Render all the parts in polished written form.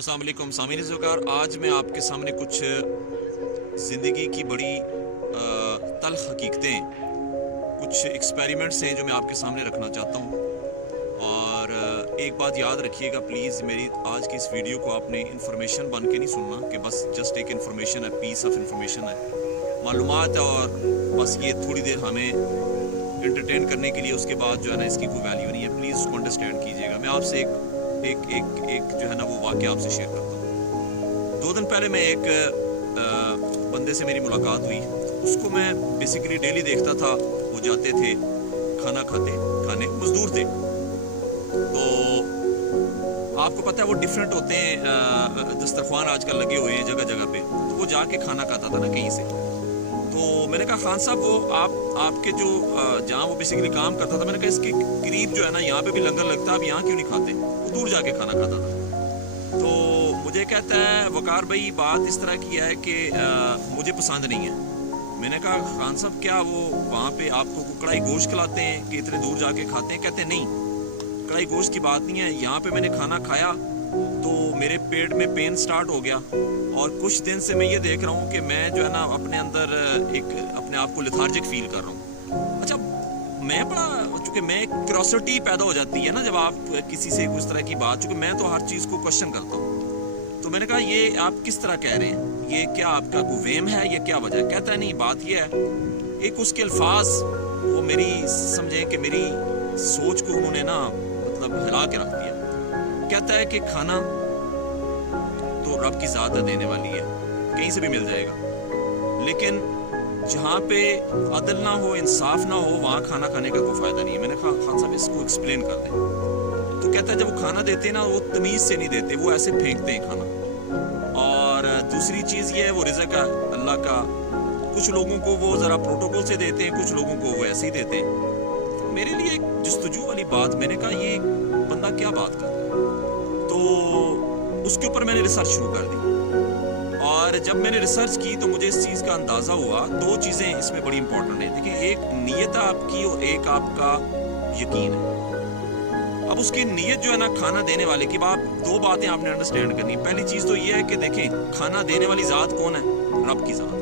अस्सलाम वालेकुम सामीन ज़ोकार। आज मैं आपके सामने कुछ ज़िंदगी की बड़ी तल्ख़ हकीकतें, कुछ एक्सपेरिमेंट्स हैं जो मैं आपके सामने रखना चाहता हूँ। और एक बात याद रखिएगा प्लीज़, मेरी आज की इस वीडियो को आपने इन्फॉर्मेशन बन के नहीं सुनना कि बस जस्ट एक इन्फॉर्मेशन है, पीस ऑफ इन्फॉर्मेशन है, मालूमात है और बस ये थोड़ी देर हमें एंटरटेन करने के लिए, उसके बाद जो है ना इसकी कोई वैल्यू नहीं है। प्लीज़ उसको अंडरस्टैंड कीजिएगा। मैं आपसे एक जो है ना वो वाक़या आपसे शेयर करता हूँ। 2 दिन पहले मैं एक बंदे से मेरी मुलाकात हुई। उसको मैं बेसिकली डेली देखता था, वो जाते थे खाना खाने, मज़दूर थे। तो आपको पता है वो डिफरेंट होते हैं, दस्तरखान आजकल लगे हुए हैं जगह जगह पे, तो वो जाके खाना खाता था ना कहीं से। तो मैंने कहा खान साहब वो आपके जो जहाँ वो बेसिकली काम करता था, मैंने कहा इसके करीब जो है ना यहाँ पे भी लंगर लगता है, आप यहाँ क्यों नहीं खाते? वो दूर जाके खाना खाता था। तो मुझे कहता है वकार भाई बात इस तरह की है कि मुझे पसंद नहीं है। मैंने कहा खान साहब क्या वो वहाँ पे आपको कढ़ाई गोश्त खिलाते हैं कि इतने दूर जाके खाते हैं? कहते हैं नहीं, कढ़ाई गोश्त की बात नहीं है। यहाँ पे मैंने खाना खाया तो मेरे पेट में पेन स्टार्ट हो गया और कुछ दिन से मैं ये देख रहा हूँ कि मैं जो है ना अपने अंदर एक अपने आप को लेथार्जिक फील कर रहा हूँ। अच्छा, मैं बड़ा, चूँकि मैं क्यूरोसिटी पैदा हो जाती है ना जब आप किसी से उस तरह की बात, चूँकि मैं तो हर चीज़ को क्वेश्चन करता हूँ। तो मैंने कहा ये आप किस तरह कह रहे हैं, ये क्या आपका कोई वेम है, ये क्या वजह है? कहता है नहीं, बात ये है, एक उसके अल्फाज वो मेरी समझें कि मेरी सोच को उन्होंने ना मतलब हिला के रख दिया। कहता है कि खाना तो रब की ज़ात देने वाली है, कहीं से भी मिल जाएगा, लेकिन जहाँ पे अदल ना हो, इंसाफ ना हो, वहाँ खाना खाने का कोई फ़ायदा नहीं है। मैंने कहा खान साहब इसको एक्सप्लेन कर दें। तो कहता है जब वो खाना देते हैं ना, वो तमीज़ से नहीं देते, वो ऐसे फेंकते हैं खाना। और दूसरी चीज़ ये है, वो रिज़्क़ है अल्लाह का, कुछ लोगों को वो ज़रा प्रोटोकॉल से देते हैं, कुछ लोगों को वो ऐसे ही देते हैं। मेरे लिए एक जस्तजू वाली बात, मैंने कहा ये बंदा क्या बात कर रहा है? तो उसके ऊपर मैंने रिसर्च शुरू कर दी। और जब मैंने रिसर्च की तो मुझे इस चीज़ का अंदाज़ा हुआ, 2 चीज़ें इसमें बड़ी इंपॉर्टेंट हैं। देखिए, एक नीयत है आपकी और एक आपका यकीन है। अब उसकी नीयत जो है ना खाना देने वाले की, बात 2 बातें आपने अंडरस्टैंड करनी। पहली चीज़ तो ये है कि देखें खाना देने वाली ज़ात कौन है? रब की ज़ात।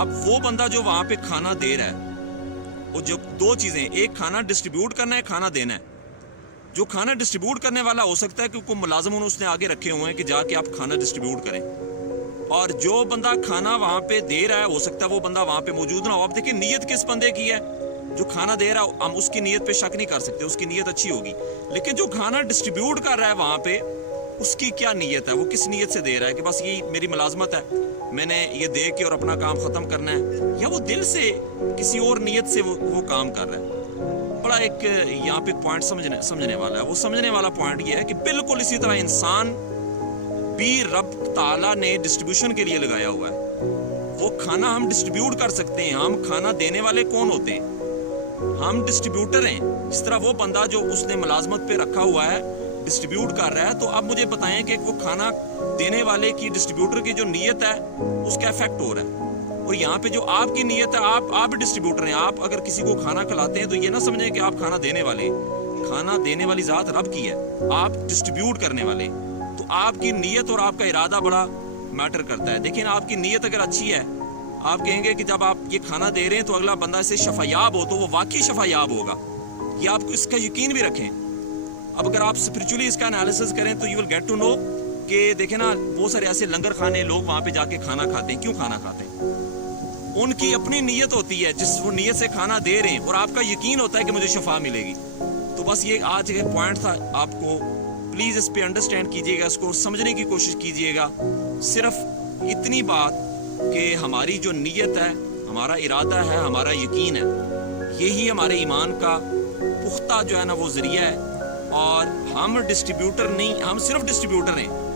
अब वो बंदा जो वहाँ पे खाना दे रहा है, वो जो 2 चीज़ें, एक खाना डिस्ट्रीब्यूट करना है, खाना देना है। जो खाना डिस्ट्रीब्यूट करने वाला हो सकता है कि कोई मुलाजिम उसने आगे रखे हुए हैं कि जाके आप खाना डिस्ट्रीब्यूट करें, और जो बंदा खाना वहाँ पे दे रहा है हो सकता है वो बंदा वहाँ पे मौजूद ना हो। आप देखिए नीयत किस बंदे की है, जो खाना दे रहा हो, हम उसकी नीयत पे शक नहीं कर सकते, उसकी नीयत अच्छी होगी। लेकिन जो खाना डिस्ट्रीब्यूट कर रहा है वहाँ पे, उसकी क्या नीयत है, वो किस नीयत से दे रहा है कि बस ये मेरी मुलाजमत है, मैंने ये दे के और अपना काम ख़त्म करना है, या वो दिल से किसी और नीयत से वो काम कर रहा है। बड़ा एक यहाँ पे पॉइंट समझने वाला है। वो समझने वाला पॉइंट ये है कि बिल्कुल इसी तरह इंसान भी रब ताला ने डिस्ट्रीब्यूशन के लिए लगाया हुआ है। वो खाना हम डिस्ट्रीब्यूट कर सकते हैं। हम खाना देने वाले कौन होते हैं? हम डिस्ट्रीब्यूटर हैं। जिस तरह वो बंदा जो उसने मुलाजमत पे रखा हुआ है डिस्ट्रीब्यूट कर रहा है, तो अब मुझे बताएं कि वो खाना देने वाले की, डिस्ट्रीब्यूटर की जो नीयत है उसका इफेक्ट हो रहा है। और यहाँ पे जो आपकी नीयत है, आप डिस्ट्रीब्यूटर हैं। आप अगर किसी को खाना खिलाते हैं तो ये ना समझें कि आप खाना देने वाले, खाना देने वाली ज़ात रब की है, आप डिस्ट्रीब्यूट करने वाले। तो आपकी नीयत और आपका इरादा बड़ा मैटर करता है। देखिए, आपकी नीयत अगर अच्छी है, आप कहेंगे कि जब आप ये खाना दे रहे हैं तो अगला बंदा इससे शफायाब हो, तो वो वाकई शफायाब होगा, ये आप इसका यकीन भी रखें। अब अगर आप स्पिरिचुअली इसका एनालिसिस करें तो you will get to know कि देखें ना, बहुत सारे ऐसे लंगर खाने लोग वहाँ पे जाके खाना खाते हैं। क्यों खाना खाते हैं? उनकी अपनी नीयत होती है, जिस वो नीयत से खाना दे रहे हैं, और आपका यकीन होता है कि मुझे शफा मिलेगी। तो बस ये आज एक पॉइंट था, आपको प्लीज़ इस पे अंडरस्टैंड कीजिएगा, इसको समझने की कोशिश कीजिएगा। सिर्फ इतनी बात कि हमारी जो नीयत है, हमारा इरादा है, हमारा यकीन है, यही हमारे ईमान का पुख्ता जो है ना वो ज़रिया है। और हम डिस्ट्रीब्यूटर नहीं, हम सिर्फ डिस्ट्रीब्यूटर हैं।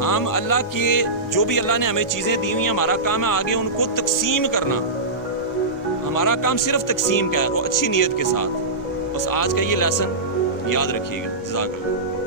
हम अल्लाह के, जो भी अल्लाह ने हमें चीज़ें दी हुई हैं, हमारा काम है आगे उनको तकसीम करना। हमारा काम सिर्फ तकसीम का है, वो अच्छी नीयत के साथ। बस आज का ये लेसन याद रखिएगा। जज़ाकल्लाह।